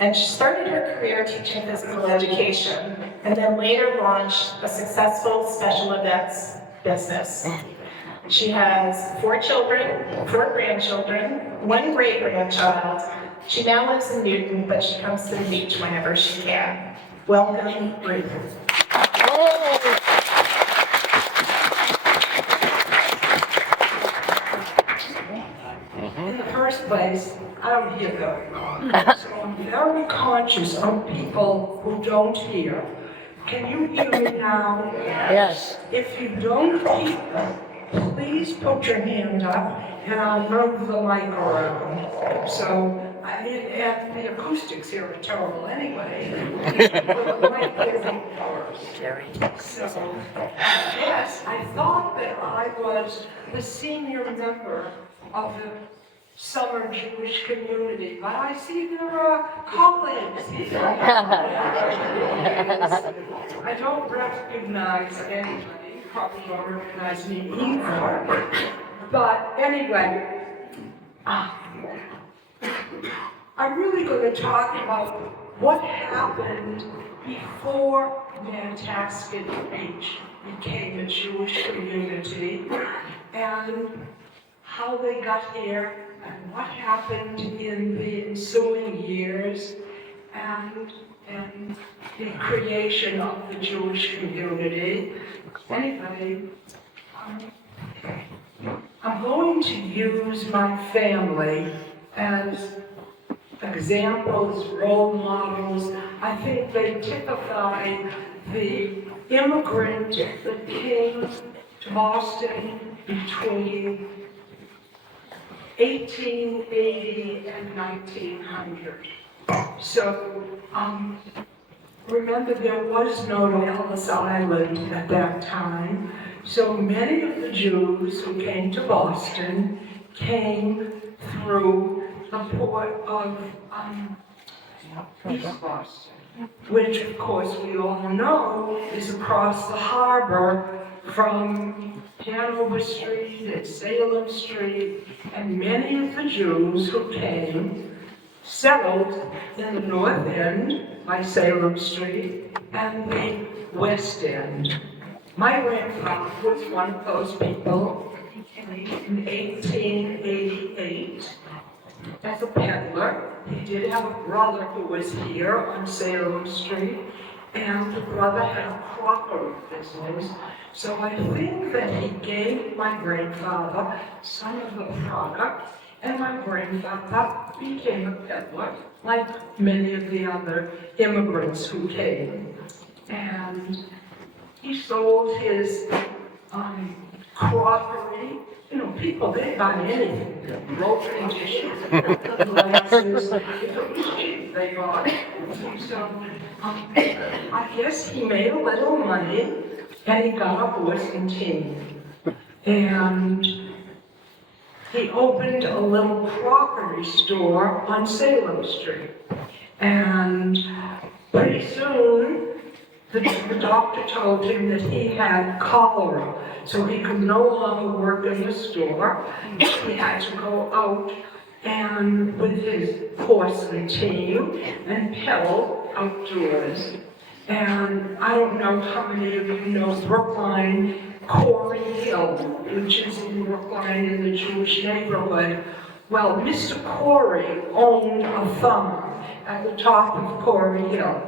and she started her career teaching physical education, and then later launched a successful special events business. She has 4 children, 4 grandchildren, 1 great-grandchild. She now lives in Newton, but she comes to the beach whenever she can. Welcome, Ruth. In the first place, I don't hear very well, so I'm very conscious of people who don't hear. Can you hear me now? Yes. If you don't hear, please put your hand up and I'll move the mic around. So, I mean, and the acoustics here are terrible anyway. But the mic isn't worse. So, yes, I thought that I was the senior member of the summer Jewish community, but I see there are colleagues here. I don't recognize anybody, probably don't recognize me either. But anyway, I'm really going to talk about what happened before Nantasket Beach became a Jewish community and how they got here and what happened in the ensuing years and the creation of the Jewish community. Anyway, I'm going to use my family as examples, role models. I think they typify the immigrant that came to Boston between 1880 and 1900. So, remember there was no Ellis Island at that time. So many of the Jews who came to Boston came through the port of East Boston, which of course we all know is across the harbor from Hanover Street and Salem Street, and many of the Jews who came settled in the North End by Salem Street and the West End. My grandfather was one of those people in 1888 as a peddler. He did have a brother who was here on Salem Street, and the brother had a crockery business. So I think that he gave my grandfather some of the product, and my grandfather became a peddler, like many of the other immigrants who came. And he sold his crockery. You know, people, they buy anything. Broken dishes, glasses, if it was cheap, they bought it. So, I guess he made a little money, and he got a horse and team. And he opened a little crockery store on Salem Street. And pretty soon, the doctor told him that he had cholera, so he could no longer work in the store. He had to go out and with his horse and team and pedal outdoors. And I don't know how many of you know Brookline, Corey Hill, which is in Brookline in the Jewish neighborhood. Well, Mr. Corey owned a farm at the top of Corey Hill.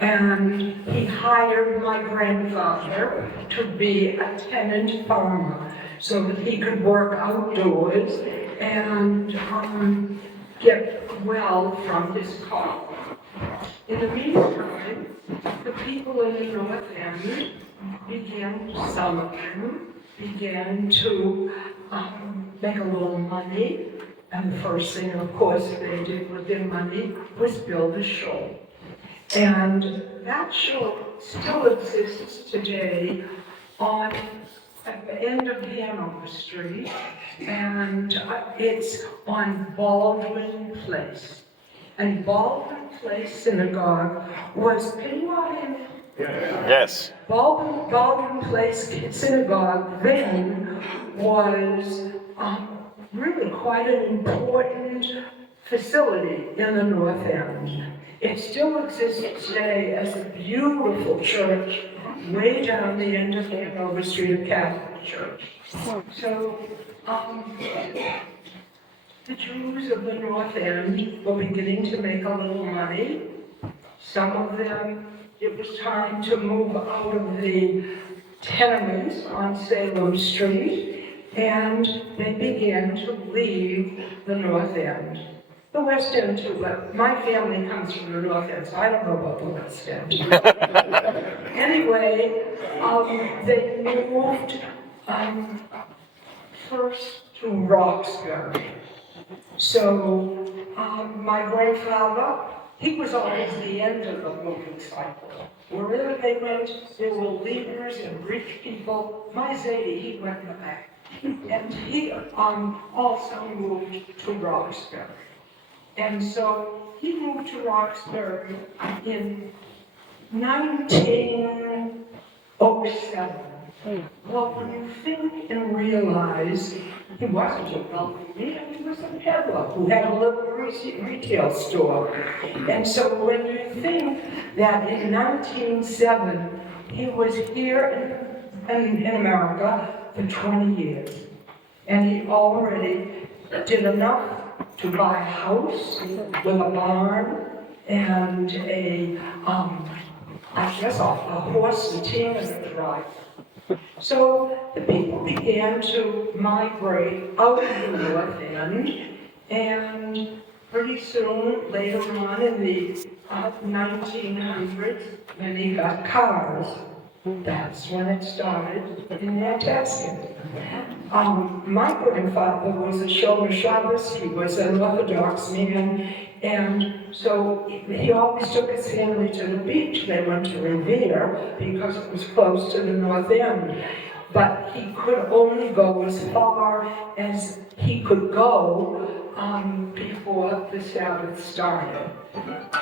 And he hired my grandfather to be a tenant farmer so that he could work outdoors and get well from his cholera. In the meantime, the people in the North End some of them began to make a little money. And the first thing, of course, they did with their money was build a show. And that show still exists today at the end of Hanover Street, and it's on Baldwin Place. And Baldwin Place Synagogue was, can you all hear me? Yes. Baldwin Place Synagogue then was really quite an important facility in the North End. It still exists today as a beautiful church way down the end of Hanover Street, a Catholic church. So, the Jews of the North End were beginning to make a little money. Some of them, it was time to move out of the tenements on Salem Street, and they began to leave the North End. The West End too, but my family comes from the North End, so I don't know about the West End. Anyway, they moved first to Roxbury. So, my grandfather, he was always the end of the moving cycle. Wherever they went, there were leaders and rich people. My Zadie, he went back. And he also moved to Roxbury. And so he moved to Roxbury in 1907. Well, when you think and realize he wasn't a wealthy man, he was a peddler who had a little retail store. And so when you think that in 1907, he was here in America for 20 years, and he already did enough to buy a house with a barn and I guess a horse and team and a drive. So the people began to migrate out of the North End, and pretty soon, later on in the 1900s, many got cars. That's when it started in Nantasket. My grandfather was a Shomer Shabbos, he was an Orthodox man, and so he always took his family to the beach. They went to Revere because it was close to the North End. But he could only go as far as he could go before the Sabbath started.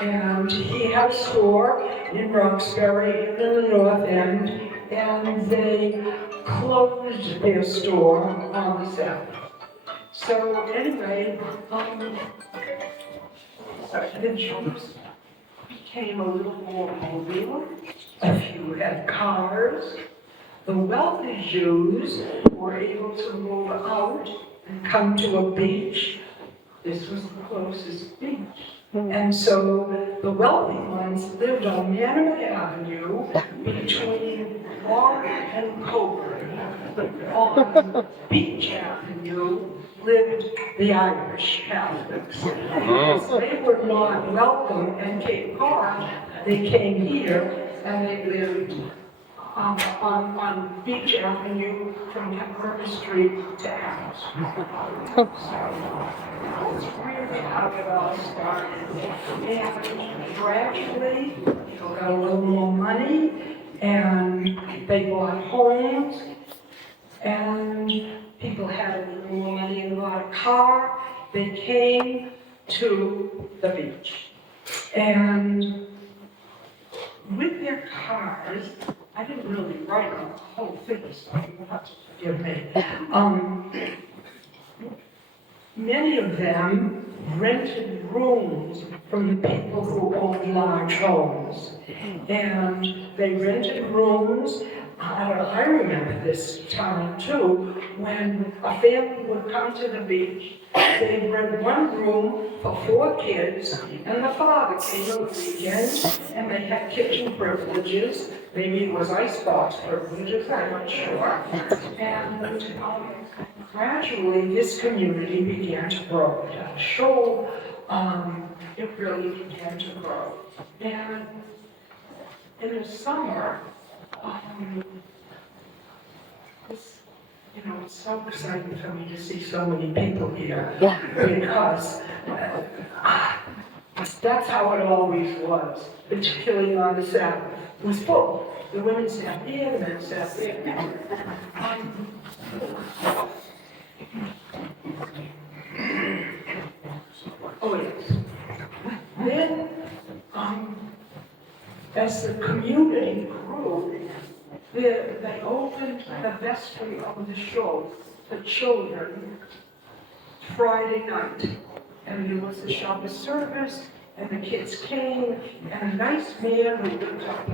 And he had a store in Roxbury in the North End, and they closed their store on the Sabbath. So anyway, the Jews became a little more mobile. A few had cars. The wealthy Jews were able to move out and come to a beach. This was the closest beach. And so the wealthy ones lived on Manor Avenue between Rock and Coburn. On Beach Avenue lived the Irish Catholics. Because they were not welcome in Cape Cod, they came here and they lived on Beach Avenue from Pepper Street to Adams. So that's really how it all started. And gradually, people got a little more money, and they bought homes, and people had a little more money and bought a car. They came to the beach. And with their cars, I didn't really write on the whole thing, so you'll have to forgive me. Many of them rented rooms from the people who owned large homes. And they rented rooms. I remember this time too, when a family would come to the beach, they'd rent one room for 4 kids, and the father came on the weekend, and they had kitchen privileges. Maybe it was icebox privileges, I'm not sure. And gradually, this community began to grow. It had a show, it really began to grow. And in the summer, it's so exciting for me to see so many people here. Yeah. Because that's how it always was, particularly on the Sabbath. It was full. The women sat here, the men sat there. Oh, yes. Then, as the community grew, they opened the vestry of the show for children Friday night. and there was a shop of service, and the kids came, and a nice man who lived up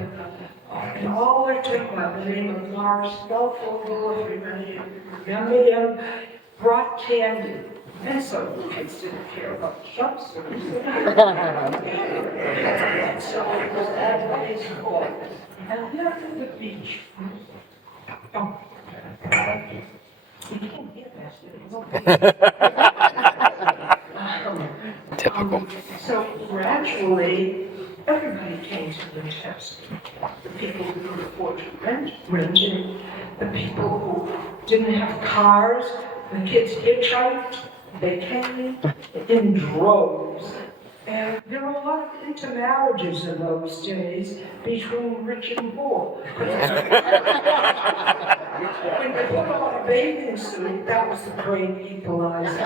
in Alderton, by the name of Lars Spelfogle, if you remember him, brought candy. And so the kids didn't care about the shop service. And so it was always full. And there at the beach. Oh. You can't hear that. Typical. So gradually, everybody came to the test. The people who could afford to rented. The people who didn't have cars, the kids hitchhiked. They came in droves. And there were a lot of intermarriages in those days between rich and poor. When they put on a bathing suit, that was the great equalizer.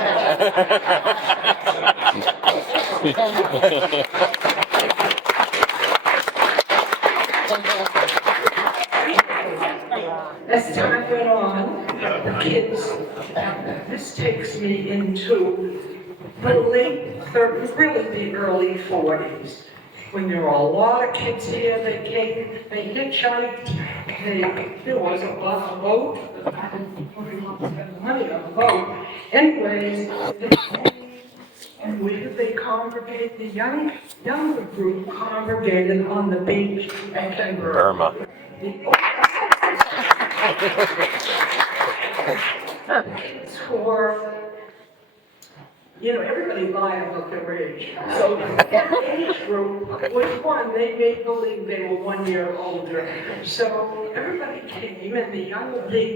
As time went on, the kids, this takes me into the late 30s, really the early 40s, when there were a lot of kids here. They came, they hitchhiked, there was a boat, money on a boat. Anyways, they came, and where did they congregate? The younger group congregated on the beach at Canberra. Burma. Kids were, everybody lied about their age. So that age group was one, they made believe they were 1 year older. So everybody came, and the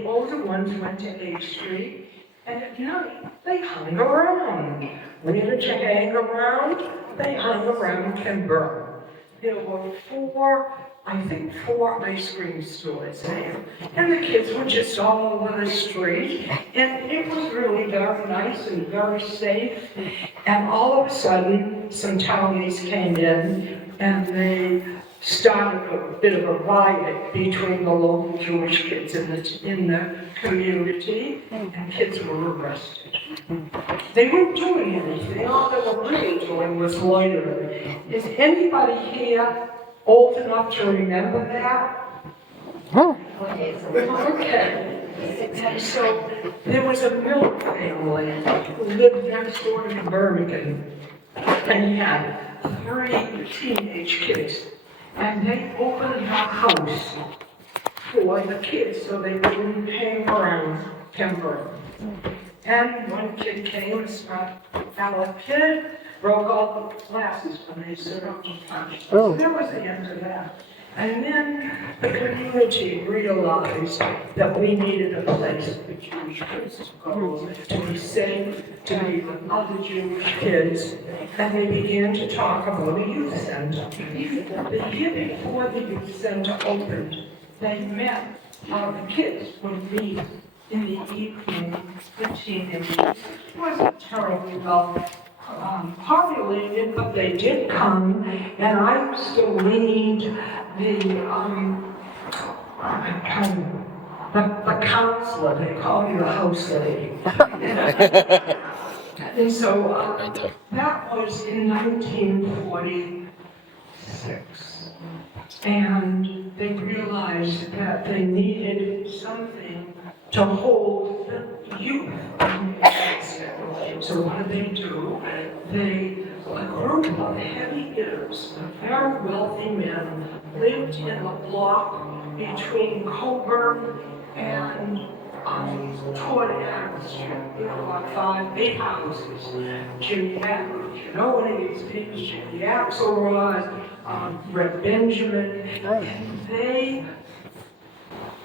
older ones went to H Street, and at night, they hung around. When you did hang around, they hung around Canberra. There were four ice cream stores there. And the kids were just all over the street. And it was really very nice and very safe. And all of a sudden, some townies came in and they started a bit of a riot between the local Jewish kids in the community, and kids were arrested. They weren't doing anything. All they were really doing was loitering. Is anybody here old enough to remember that? Okay. And so there was a Miller family who lived next door to Birmingham, and he had 3 teenage kids. And they opened her house for the kids so they wouldn't hang around Canberra. And one kid came, a smart aleck kid, broke all the glasses when they stood up to punch. So that was the end of that. And then the community realized that we needed a place for Jewish kids to go, to be safe, to be with other Jewish kids, and they began to talk about a youth center. The year before the youth center opened, they met, the kids would meet in the evening, the teenagers. It wasn't terribly well populated, but they did come, and I used to lead the counselor, they call me the house lady. And so that was in 1946. And they realized that they needed something to hold the youth. So what did they do? A group of heavy hitters, very wealthy men, lived in the block between Coburn and toward Adams Street. There were about 8 houses. Jimmy Ackles, you know what it is? Jimmy Axelrod, Red Benjamin, and they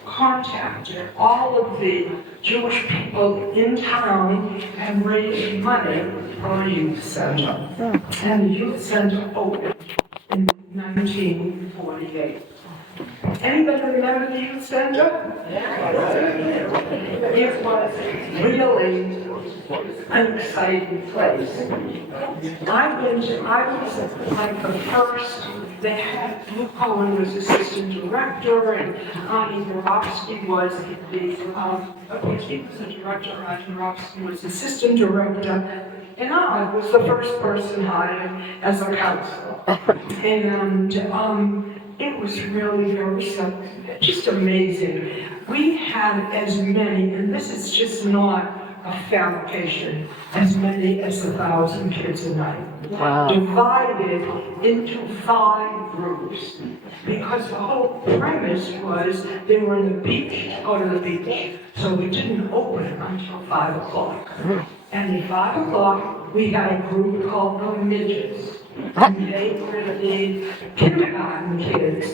contacted all of the Jewish people in town and raised money for a youth center. And the youth center opened in 1948. Anybody remember the youth center? It was really an exciting place. I was like the first. They had, Luke Cohen was assistant director, and Ani Borowski was he was the director, Ani Borowski was assistant director. And I was the first person hired as a counselor. And it was really very just amazing. We had as many, and this is just not a fabrication, as many as 1,000 kids a night. Wow. Divided into 5 groups. Because the whole premise was they were in the beach, go to the beach. So we didn't open until 5 o'clock. And at 5 o'clock, we had a group called the midgets. And they were the kindergarten kids.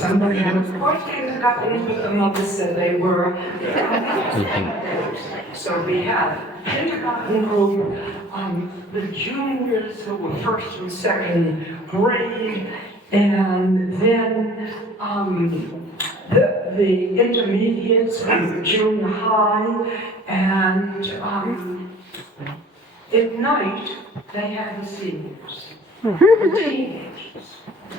Somebody was quite kindergarten, but the mother said they were. So we had kindergarten group, the juniors who were first and second grade, and then the intermediates and junior high, and at night they had the seniors, the teenagers.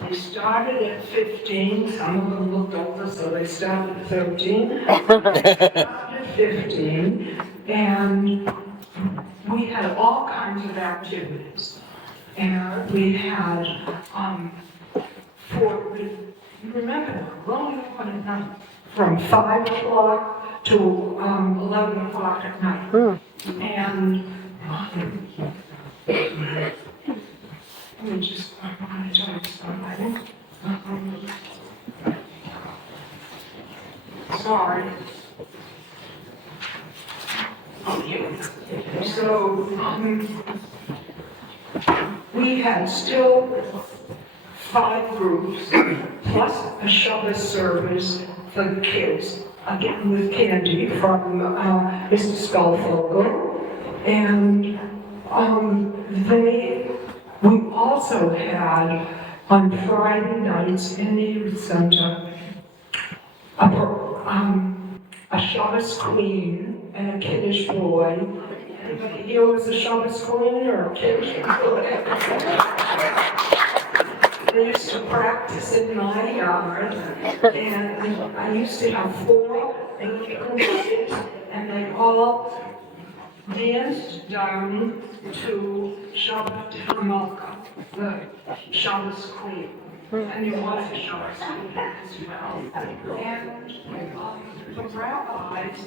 They started at 15, some of them looked over, so they started at 13. Started at 15, and we had all kinds of activities. And we had, you remember, rolling on at night, from 5 o'clock to 11 o'clock at night. And let me just, I want to tell you something. Sorry. Oh, here. So, we had still 5 groups, plus a shovel service for the kids, again with candy from Mr. Spellfogle. And we also had, on Friday nights in the youth center, a Shabbos queen and a kiddish boy. Anybody here was a Shabbos queen or a kiddish boy? They used to practice in my yard, and I used to have 4 little kids, and they all danced down to Shabbat Hamelka, the Shabbos queen. And there was a Shabbos queen as well. And the rabbis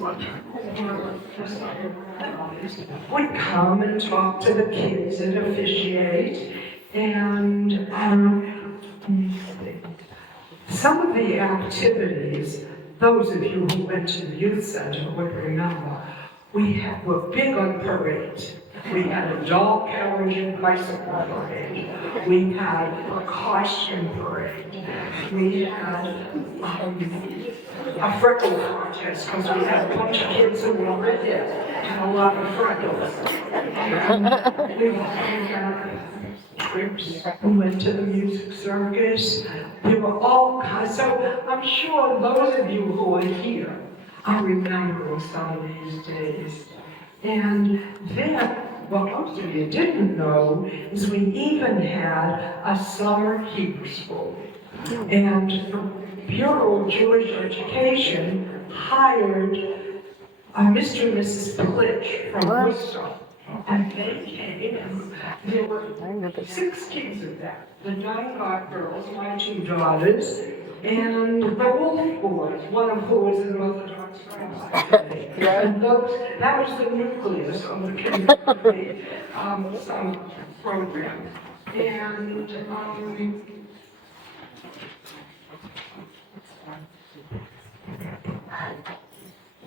would come and talk to the kids and officiate. And some of the activities, those of you who went to the youth center would remember, were big on parades. We had a doll carriage and bicycle parade. We had a costume parade. We had a freckle contest because we had a bunch of kids who were red and a lot of freckles. And we had trips. We went to the music circus. There were all kinds. So I'm sure those of you who are here are remembering some of these days. And then, what most of you didn't know is we even had a summer Hebrew school. And the Bureau of Jewish Education hired a Mr. and Mrs. Plitch from Worcester. And they came, and there were 6 kids of that. The Diengott girls, my 2 daughters, and the Wolf boys, one of who was an Orthodox rabbi. And that was the nucleus of the kindergarten program. And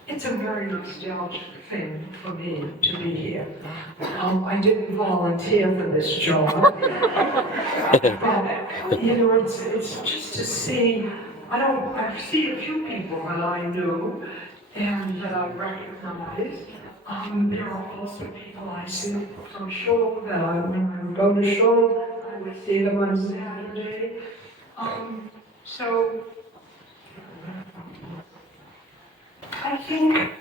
it's a very nostalgic thing for me to be here. I didn't volunteer for this job. But, you know, it's just to see, I see a few people that I knew and that I recognize. There are also people I see from Shul that when I go to Shul, I would see them on Saturday. So, I think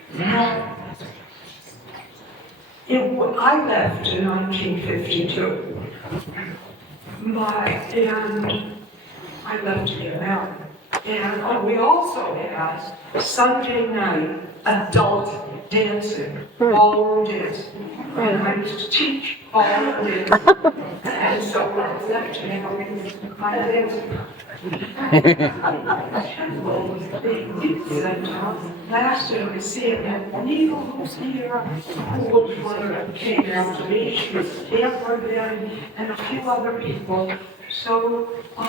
I left in 1952, and I left here now. And we also had Sunday night adult dancing, ballroom dancing. And I used to teach ballroom dancing. And so I left my dancing. Last year, we see it, and Neil was here, who was one that came after me, she was Amber there, and a few other people. So, I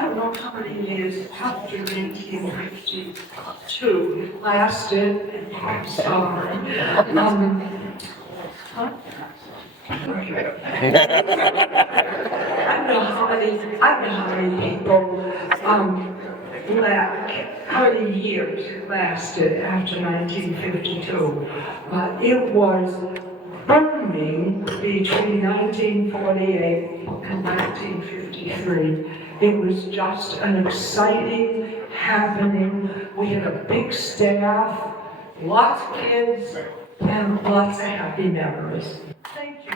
don't know how many years after 1952 it lasted, I'm sorry. Huh? I don't know how many people, how many years it lasted after 1952. But it was burning between 1948 and 1953. It was just an exciting happening. We had a big staff, lots of kids, and lots of happy memories. Thank you.